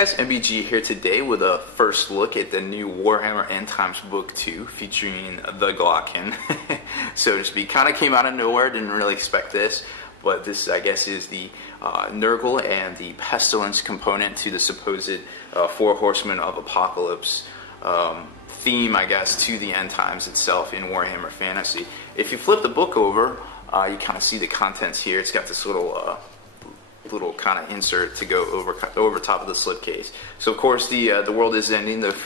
guys, MBG here today with a first look at the new Warhammer End Times Book 2 featuring the Glottkin. So to speak, kind of came out of nowhere, didn't really expect this, but this I guess is the Nurgle and the Pestilence component to the supposed Four Horsemen of Apocalypse theme, I guess, to the End Times itself in Warhammer Fantasy. If you flip the book over, you kind of see the contents here. It's got this little kind of insert to go over top of the slipcase. So of course the world is ending. If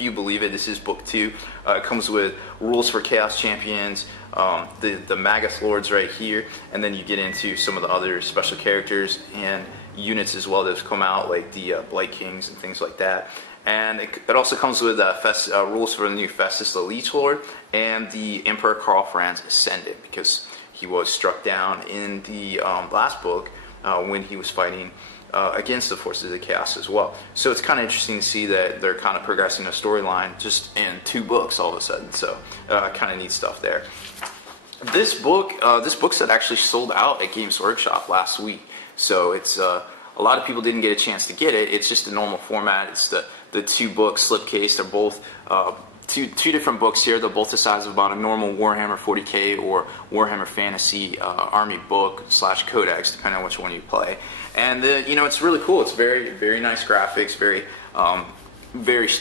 you believe it, this is book 2. It comes with rules for Chaos Champions, the Magath Lords right here, and then you get into some of the other special characters and units as well that have come out, like the Blight Kings and things like that. And it also comes with rules for the new Festus the Leech Lord and the Emperor Karl Franz Ascendant, because he was struck down in the last book when he was fighting against the forces of the chaos as well. So it's kind of interesting to see that they're kind of progressing a storyline just in 2 books all of a sudden. So kind of neat stuff there. This book set actually sold out at Games Workshop last week. So it's a lot of people didn't get a chance to get it. It's just a normal format. It's the 2-book slipcase. They're both two different books here. They're both the size of about a normal Warhammer 40k or Warhammer Fantasy Army book / codex, depending on which one you play. And it's really cool. It's very nice graphics.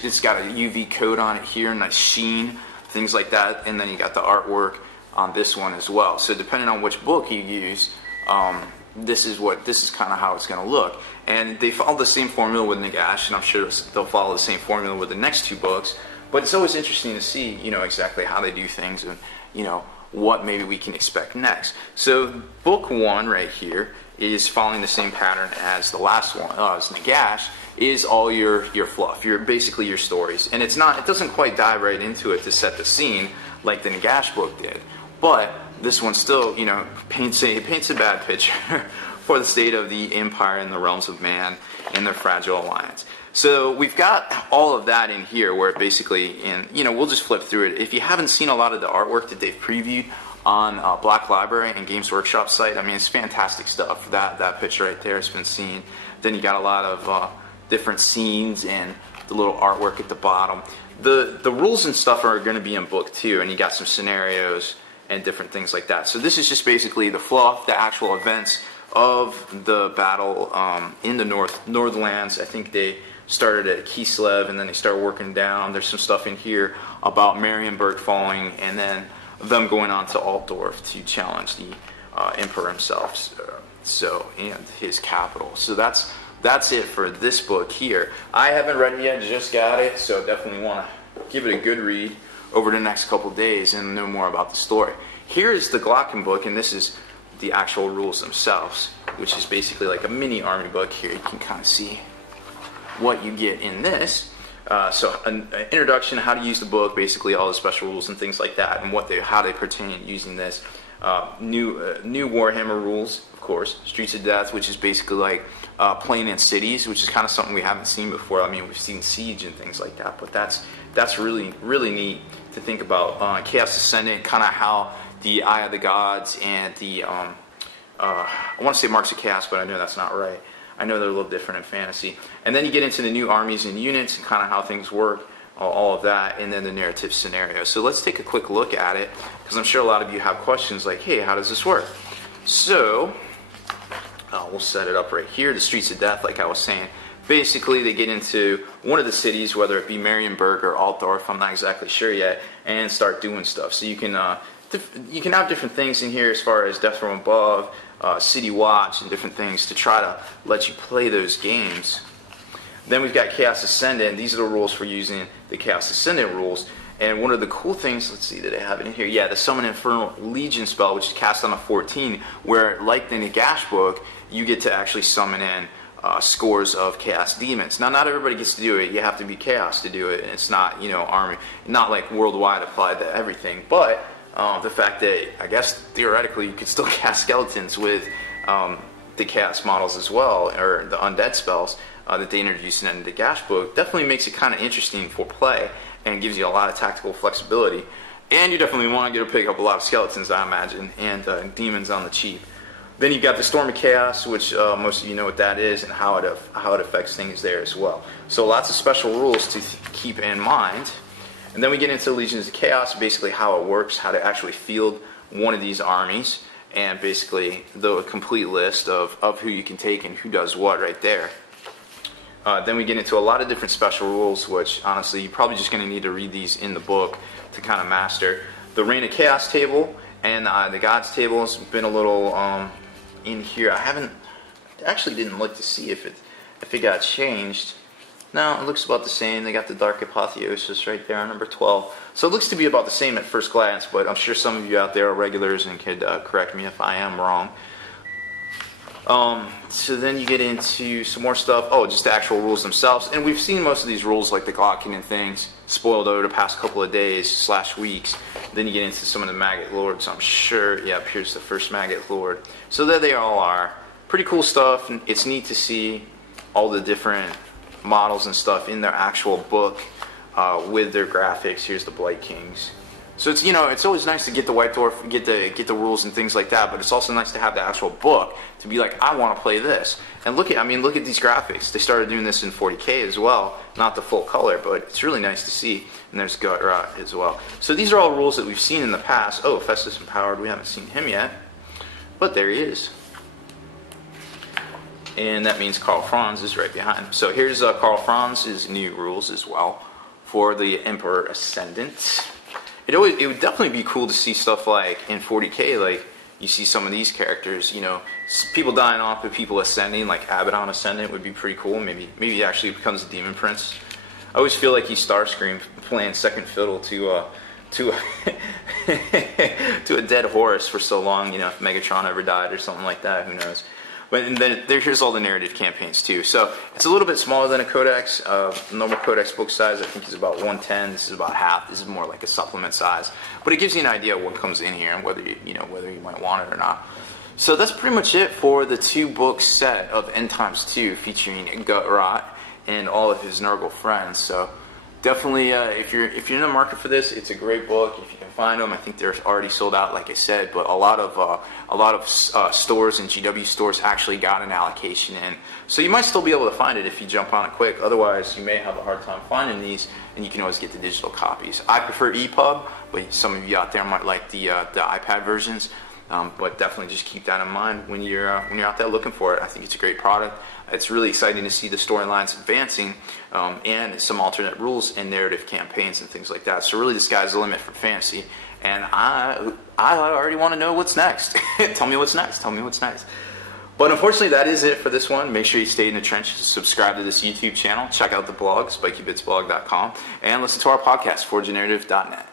It's got a UV coat on it here, nice sheen, things like that. And then you got the artwork on this one as well. So depending on which book you use, this is kind of how it's going to look. And they follow the same formula with Nagash, and I'm sure they'll follow the same formula with the next 2 books. But it's always interesting to see, exactly how they do things and, what maybe we can expect next. So book 1 right here is following the same pattern as the last one, as Nagash, is all your fluff, basically your stories. And it doesn't quite dive right into it to set the scene like the Nagash book did. But this one still, paints a bad picture for the state of the Empire and the realms of man and their fragile alliance. So we've got all of that in here, where basically, we'll just flip through it. If you haven't seen a lot of the artwork that they've previewed on Black Library and Games Workshop site, I mean, it's fantastic stuff. That picture right there has been seen. Then you got a lot of different scenes and the little artwork at the bottom. The rules and stuff are going to be in book 2, and you got some scenarios and different things like that. So this is just basically the fluff, the actual events of the battle in the Northlands. I think they started at Kislev and then they started working down. There's some stuff in here about Marienburg falling and then them going on to Altdorf to challenge the Emperor himself, and his capital. So that's it for this book here. I haven't read it yet, just got it, so definitely want to give it a good read over the next couple days and know more about the story. Here is the Glottkin book, and this is the actual rules themselves, which is basically like a mini army book here. You can kind of see what you get in this. So an introduction, how to use the book, basically all the special rules and things like that, and how they pertain using this. New Warhammer rules, of course. Streets of Death, which is basically like playing in cities, which is kind of something we haven't seen before. I mean, we've seen Siege and things like that, but that's really neat to think about. Chaos Ascendant, kind of how the Eye of the Gods and the I want to say Marks of Chaos, but I know that's not right. I know they're a little different in fantasy. And then you get into the new armies and units and kind of how things work, all of that, and then the narrative scenario. So let's take a quick look at it, because I'm sure a lot of you have questions like, hey, how does this work? So we'll set it up right here. The Streets of Death, like I was saying. Basically, they get into one of the cities, whether it be Marienburg or Altdorf, I'm not exactly sure yet, and start doing stuff. So you can have different things in here as far as Death from Above, City Watch, and different things to try to let you play those games. Then we've got Chaos Ascendant. These are the rules for using the Chaos Ascendant rules. And one of the cool things, let's see, did I have it in here? Yeah, the Summon Infernal Legion spell, which is cast on a 14, where, like the Nagash book, you get to actually summon in scores of Chaos Demons. Now, not everybody gets to do it. You have to be Chaos to do it, and it's not, army, not like worldwide applied to everything. But the fact that, I guess, theoretically, you could still cast skeletons with the Chaos models as well, or the undead spells that they introduced in the Nagash book, definitely makes it kind of interesting for play and gives you a lot of tactical flexibility. And you definitely want to get to pick up a lot of skeletons, I imagine, and demons on the cheap. Then you've got the Storm of Chaos, which most of you know what that is and how it affects things there as well. So lots of special rules to keep in mind. And then we get into Legions of Chaos, basically how it works, how to actually field one of these armies, and basically the complete list of who you can take and who does what right there. Then we get into a lot of different special rules, which honestly you're probably just going to need to read these in the book to kind of master. The Reign of Chaos table and the Gods table has been a little in here. I actually didn't look to see if it got changed. No, it looks about the same. They got the Dark Apotheosis right there on number 12. So it looks to be about the same at first glance, but I'm sure some of you out there are regulars and could correct me if I am wrong. So then you get into some more stuff. Oh, just the actual rules themselves. And we've seen most of these rules, like the Glottkin and things, spoiled over the past couple of days / weeks. Then you get into some of the Maggot Lords, I'm sure. Yeah, here's the first Maggot Lord. So there they all are. Pretty cool stuff. And it's neat to see all the different models and stuff in their actual book with their graphics. Here's the Blight Kings. So it's, you know, it's always nice to get the White Dwarf, get the rules and things like that, but it's also nice to have the actual book to be like, I want to play this. And look at these graphics. They started doing this in 40K as well, not the full color, but it's really nice to see. And there's Gut Rot as well. So these are all rules that we've seen in the past. Oh, Festus Empowered, we haven't seen him yet, but there he is. And that means Karl Franz is right behind him. So here's Karl Franz's new rules as well for the Emperor Ascendant. It would definitely be cool to see stuff like in 40K, like you see some of these characters, you know, people dying off but people ascending, like Abaddon Ascendant would be pretty cool. Maybe he actually becomes a Demon Prince. I always feel like he's Starscream playing second fiddle to to a dead horse for so long, you know, if Megatron ever died or something like that, who knows. But and then here's all the narrative campaigns too. So it's a little bit smaller than a codex. The normal codex book size I think is about 110. This is about half. This is more like a supplement size. But it gives you an idea of what comes in here and whether you might want it or not. So that's pretty much it for the 2-book set of End Times 2 featuring Gut Rot and all of his Nurgle friends. So definitely, if you're in the market for this, it's a great book. If you can find them, I think they're already sold out, like I said. But a lot of stores and GW stores actually got an allocation in, so you might still be able to find it if you jump on it quick. Otherwise, you may have a hard time finding these, and you can always get the digital copies. I prefer EPUB, but some of you out there might like the iPad versions. But definitely just keep that in mind when you're out there looking for it. I think it's a great product. It's really exciting to see the storylines advancing and some alternate rules and narrative campaigns and things like that. So really the sky's the limit for fantasy. And I already want to know what's next. Tell me what's next. Tell me what's next. But unfortunately, that is it for this one. Make sure you stay in the trenches, subscribe to this YouTube channel, check out the blog, spikybitsblog.com, and listen to our podcast, forgenarrative.net.